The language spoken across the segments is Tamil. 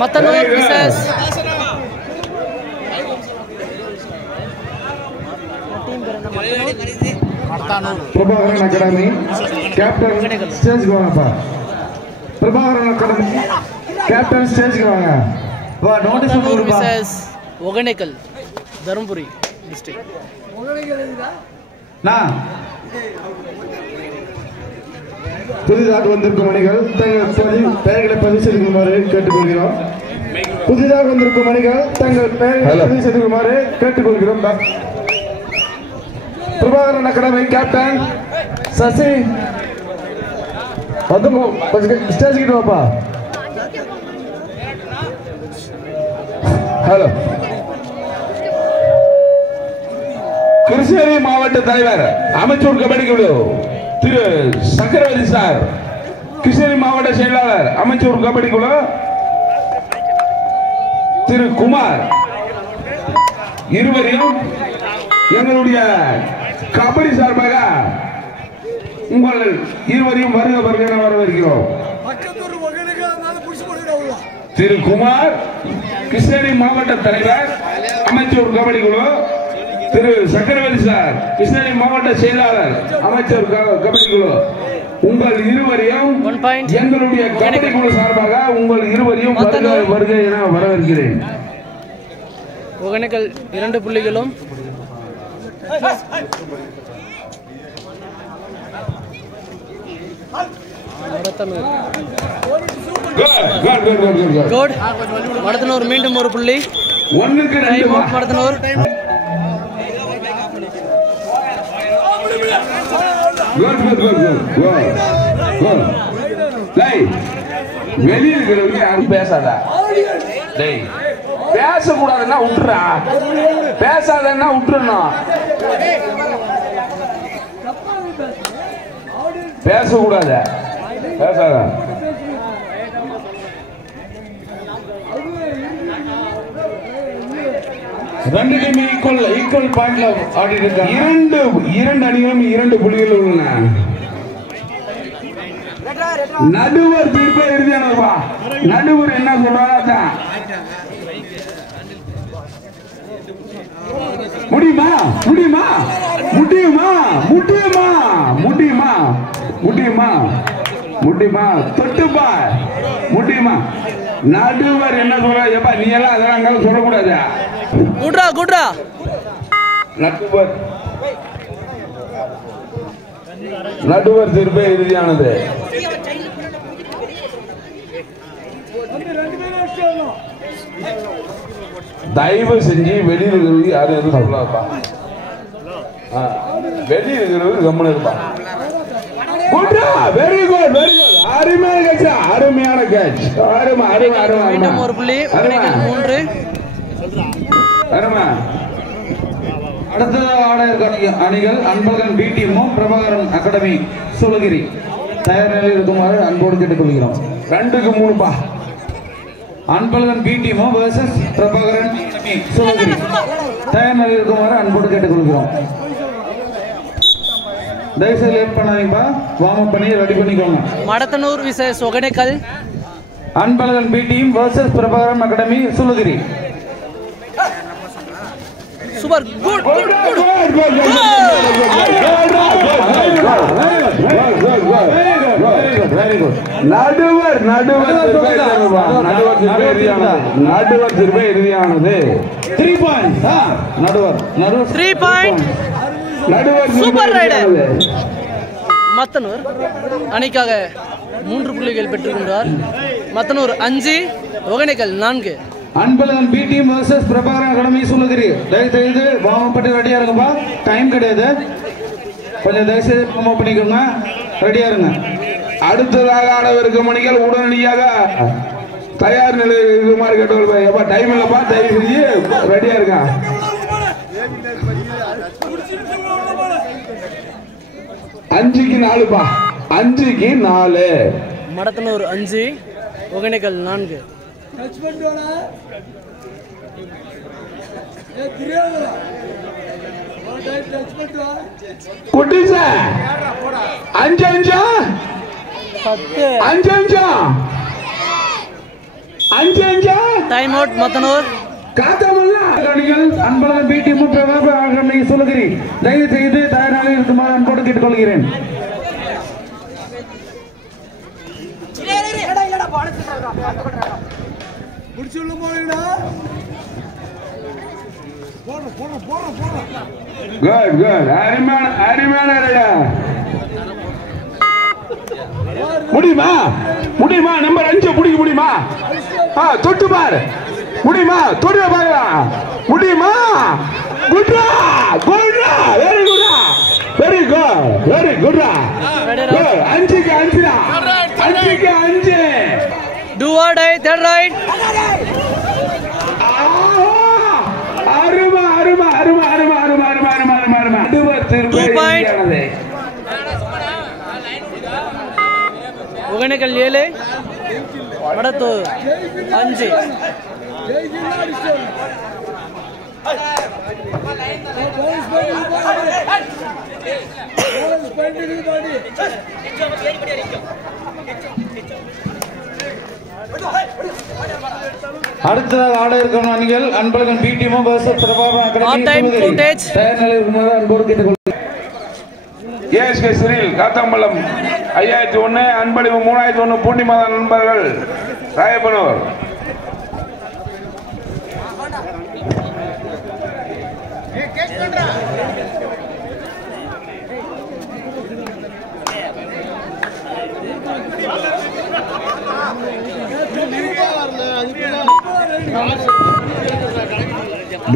Mattanur versus Prabhakaran Academy Captain Stage Governor Prabhakaran Academy Captain Stage Governor Mattanur versus Oganekal Dharmapuri district. புதிதாக வந்திருக்கும் அணிகள் தங்கள் பெயர்களை பதிவு செய்துமாறு கேட்டுக்கொள்கிறோம். புதிதாக வந்திருக்கும் அணிகள் தங்கள் பெயர்களை பதிவு செய்துமாறு கேட்டுக்கொள்கிறோம். பிரபாகரன் அகாடமி கேப்டன் சசி வந்து ஸ்டேஜ் கிட்ட வாப்பா. ஹலோ. கிருஷ்ணகிரி மாவட்ட தலைவர் அமைச்சர் கபடி குழு திரு சக்கரவர்த்தி சார், கிருஷ்ணகிரி மாவட்ட செயலாளர் அமைச்சர் கபடி குழு திரு குமார் இருவரையும் எங்களுடைய கபடி சார்பாக உங்கள் இருவரையும் வருக வருக வரவேற்கிறோம். திரு குமார் கிருஷ்ணகிரி மாவட்ட தலைவர் அமைச்சர் கபடி குழு, திரு சக்கரவர்த்தி சார் கிருஷ்ணகிரி மாவட்ட செயலாளர் அமைச்சர் கபடி குழு, உங்கள் இருவரையும் எங்களுடைய கபடி குழு சார்பாக உங்கள் இருவரையும் வருக என வரவேற்கிறேன். ஒகேனக்கல் 2 புள்ளிகளும் மடத்தனூர் மீண்டும் ஒரு புள்ளி. 1க்கு 2 மடத்தனூர். வெளியே இருக்கிறவங்க யாரும் பேசாதா, பேசக்கூடாதுன்னா விட்டுறா, பேசாதன்னா விட்டுறணும். பேசக்கூடாத, பேசாத. ரெண்டு டீம் ஈக்குவல் பாயிண்ட்ல ஆடி இருக்காங்க. இரண்டு அணிகளும் 2 புள்ளிகள் உள்ளன. நடுவர் தீர்ப்பே இறுதியானதுப்பா. நடுவர் என்ன சொல்றாங்க முடியுமா முடியுமா முடியுமா முடியுமா முடியுமா முடியுமா முடியுமா தொட்டுப்பா முடியுமா. நடுவர் என்ன சொல்ற, நீ எல்லாம் அதெல்லாம் சொல்லக்கூடாது. குட்ரா குட்ரா. நடுவர் தீர்ப்பே இறுதியானது. தயவு செஞ்சு வெளியில் இருக்கிறது யாரும் எதுவும் சொல்லாதப்பா. வெளியில் இருக்கிறது கம்மன் இருப்பா. Very good very good. அருமையான கேட்ச், அருமையான கேட்ச். மீண்டும் ஒரு புள்ளி. ஒகேனக்கல் 3. அருமை. அடுத்ததாக ஆட இருக்கும் அணிகள் அன்பழகன் பி டீமும் பிரபாகரன் அகாடமி சூளகிரி தயார் நிலையில் இருக்குமாறு அன்போடு கேட்டுக்கொள்கிறோம். 2க்கு 3பா. அன்பழகன் பி டீமும் வர்சஸ் பிரபாகரன் சூளகிரி தயார் நிலையில் இருக்குமாறு அன்போடு கேட்டுக்கொள்கிறோம். தயவுசெய்து லேட் பண்ணாதீங்கப்பா, வார்ம் அப் பண்ணி ரெடி பண்ணிக்கோங்க. Madathanur versus Hogenakkal. Anbazhagan B team versus Prabhakaran academy Shoolagiri. Super good good good. நடுவர் திரும்ப இறுதியானது. 3 பாயிண்ட். நடுவர் 3 பாயிண்ட். சூப்பர் ரைடர் மத்தனூர் அணிக்காக 3 புள்ளிகள் பெற்றுக்கொண்டார். Mathanur 5, Hogenakkal 4. Anbazhagan B team versus Prabhakaran academy Shoolagiri. தயவுசெய்து வார்ம் அப் பண்ணி ரெடியா இருங்கப்பா, டைம் கிடையாது. கொஞ்சம் தயவுசெய்து வார்ம் அப் பண்ணிக்கோங்க, ரெடியா இருங்க. அடுத்ததாக ஆடவிருக்கும் அணிகள் உடனடியாக தயார் நிலையில் இருக்குமாறு கேட்டுக்கொள்வேன். டைம் இல்லப்பா, தயவு செஞ்சு ரெடியா இருக்கா. 5க்கு 4பா. 5க்கு 4. மடத்தனூர் 5 ஒகேனக்கல் 4. குட்டிச 5 5 time out Mathanur. Anbazhagan B team சொல்லுகிறேன். தயவு செய்து தயாராக இருக்குமாறு அன்போடு கேட்டுக்கொள்கிறேன். முடியுமா முடியுமா நம்பர் 5 பிடிக்க முடியுமா? தொட்டு பாரு முடியுமா? தொட்டு பார்க்கலாம் முடியுமா? குட்ரா குட்ரா வெரி குட்ரா வெரி குட் வெரி குட்ரா 5க்கு 5 5க்கு 5 do or die third raid. அருமா அருமா அருமா அருமா அருமா அருமா அருமா அருமா அருமா 2 பாயிண்ட். ஒகேனக்கல் 7 மடத்தூர் 5. அடுத்ததாக ஆட இருக்கும் அணிகள் Anbazhagan B team versus Prabhakaran academy. தயார் நிலையில் இருக்குமாறு அன்போடு கேட்டுக்கொள்கிறேன். ஏஎஸ்கே சிறில் காத்தாம்பலம் 5001, அன்பளிப்பு 3001, பூண்டி மாதா நண்பர்கள் ராயப்பனூர்.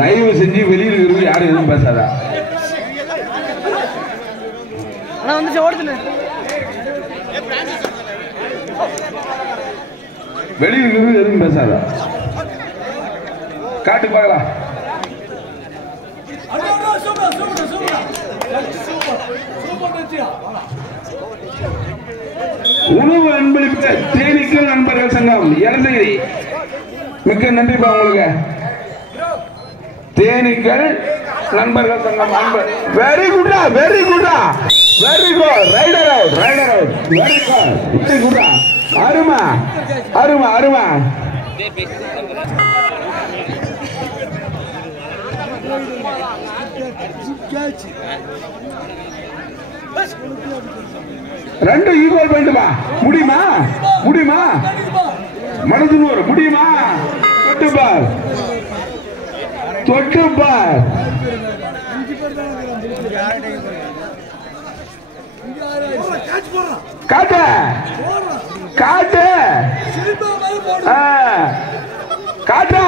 தயவு செஞ்சு வெளியில் இருந்து யாரும் எதுவும் பேசாதா. வெளியில் இருந்து எதுவும் பேசாதா. காட்டு பார்க்கலாம். உணவு அன்பளிப்பு தேனீக்கள் நண்பர்கள் சங்கம் இளந்தகிரி. மிக்க நன்றிப்பா உங்களுக்கு. தேனீக்கள் நண்பர்கள் சங்கம் அன்பர். வெரி குட்ரா வெரி குட்ரா very good raider out raider out very good very குட்ரா அருமா அருமா அருமா. ரெண்டு ஈக்குவல் பாயிண்ட்மா. முடியுமா முடியுமா? மனதுனூர் முடியுமா? தொட்டுப்பார் தொட்டுப்பார். காட்டு காட்டு காட்டா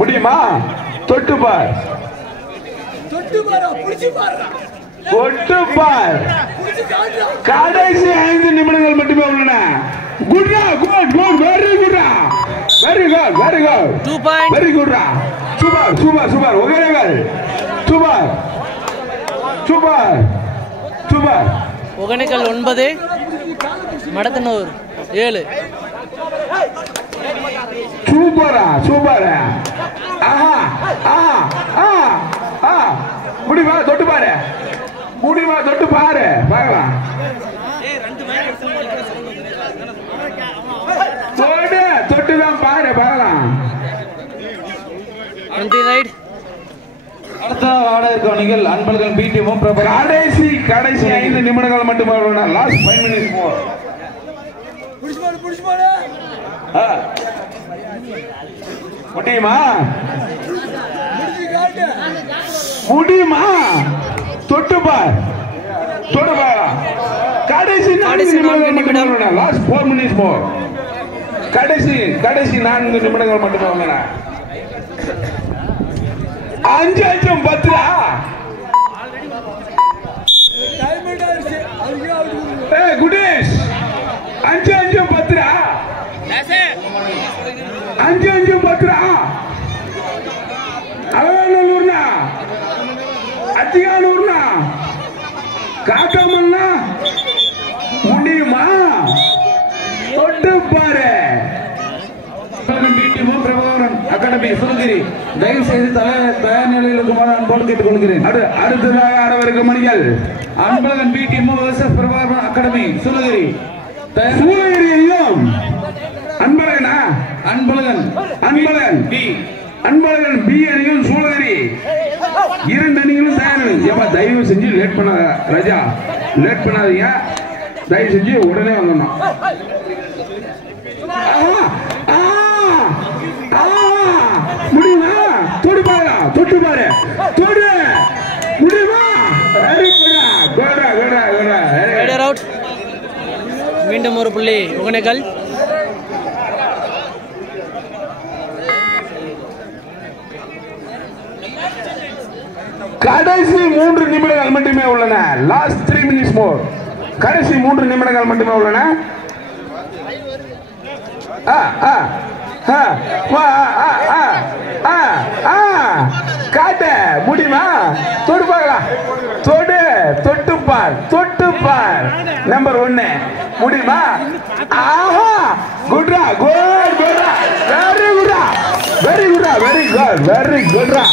முடியுமா? தொட்டுப்பார் தொட்டுப்பார். கடைசி 5 நிமிடங்கள் மட்டுமே உள்ளன. குட்ரா குட் குட் வெரி குட்ரா very good very good 2 point very குட்ரா super super super Hogenakkal super super super. Hogenakkal 9 Madathanur 7. சூப்பரா சூப்பரா. ஆஹா ஆஹா ஆஹா ஆ முடியுமா? தொட்டு பாரு முடியுமா? தொட்டு பாரு பார்க்கலாம். தொட்டு தொட்டுதான் பாரு பார்க்கலாம். அடுத்ததாக ஆட இருக்கும் அணிகள் அன்பழகன் பி டீமும் கடைசி கடைசி 5 நிமிடங்கள் மட்டுமே உள்ளன. லாஸ்ட் 5 மினிட்ஸ் மோர். முடியுமா முடியுமா? தொட்டுப்பார் தொட்டுப்பார். கடைசி 4 நிமிடங்கள். லாஸ்ட் 4 மினிட்ஸ் மோர். கடைசி கடைசி 4 நிமிடங்கள் மட்டுமே உள்ளன. 5 5 10. குடேஷ் 5 5 10. 5 5 10. அவனூர்னா அதிகானூர்னா காக்காமன்னா முடியுமா? தொட்டு பாரு. பிரபாகரன் அகாடமி சிவகிரி தயவு செய்து தயார் நிலையில் இருக்குமாறு அன்போடு கேட்டுக்கொள்கிறேன். அடுத்ததாக ஆடவருக்கு மணிகள் Anbazhagan B team versus Prabhakaran academy Sivagiri. சிவகிரியும் அன்பழகனா அன்பழகன் பி அணியும் சூழகிரி இரண்டு அணிகளும் தயார். தயவு செஞ்சு லேட் பண்ண ராஜா, லேட் பண்ணாதீங்க. தயவு செஞ்சு உடனே வந்துடணும். முடியுமா? தொடு பாரு, தொட்டு பாரு, தொடு முடியுமா? மீண்டும் ஒரு புள்ளி ஒகேனக்கல். கடைசி 3 நிமிடங்கள் மட்டுமே உள்ளன. Last 3 minutes more. கடைசி 3 நிமிடங்கள் மட்டுமே உள்ளன. காட்ட முடியுமா? தொடு பார்க்கலாம். தொட்டு பார். நம்பர் 1 முடியுமா? ஆஹா, குட்ரா, வெரி குட்ரா, வெரி குட்ரா.